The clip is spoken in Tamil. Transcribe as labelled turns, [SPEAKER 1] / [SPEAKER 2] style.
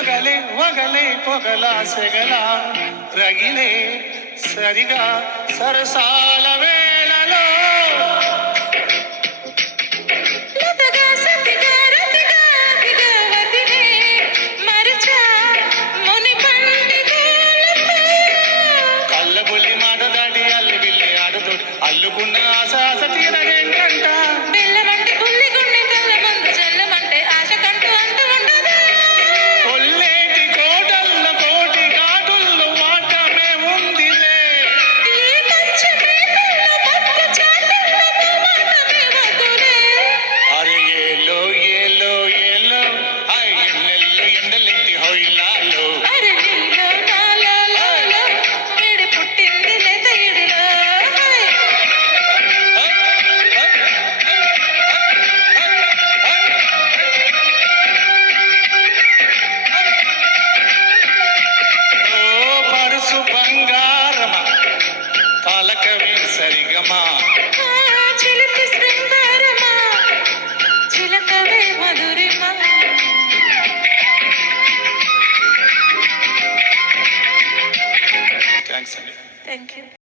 [SPEAKER 1] పొగలే వగలే పొగలా సెగలా రగిలే సరిగా సరసాలవే காசு பங்காரமா கலக்கவே சரிகமா
[SPEAKER 2] Thank you. Thanks,